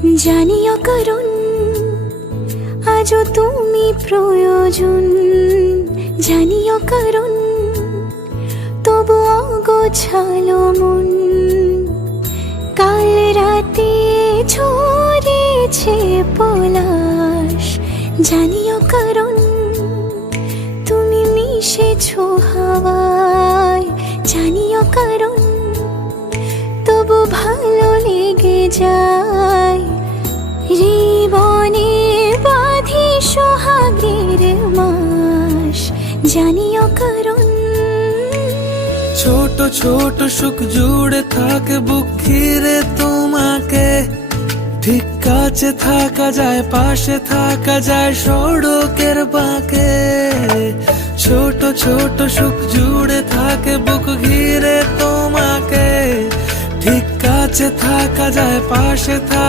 জানিও কারণ আজও তুমি প্রয়োজন, জানিও কারণ তবু অগোছালো মন। কাল রাতে ঝরেছে পলাশ, জানিও কারণ তুমি মিশেছো হাওয়ায়, জানিও কারণ তবু ভালো লেগে যায়। জীবনে বাঁধি সোহাগের মাস, জানিও কারণ ছোট ছোট সুখ জুড়ে থাকে বুক ঘিরে তোমাকে। ঠিক কাছে থাকা যায়, পাশে থাকা যায় সড়কের বাঁকে। ছোট ছোট সুখ জুড়ে থাকে বুক ঘিরে তোমাকে। ঠিক কাছে থাকা যায়, পাশে থাকা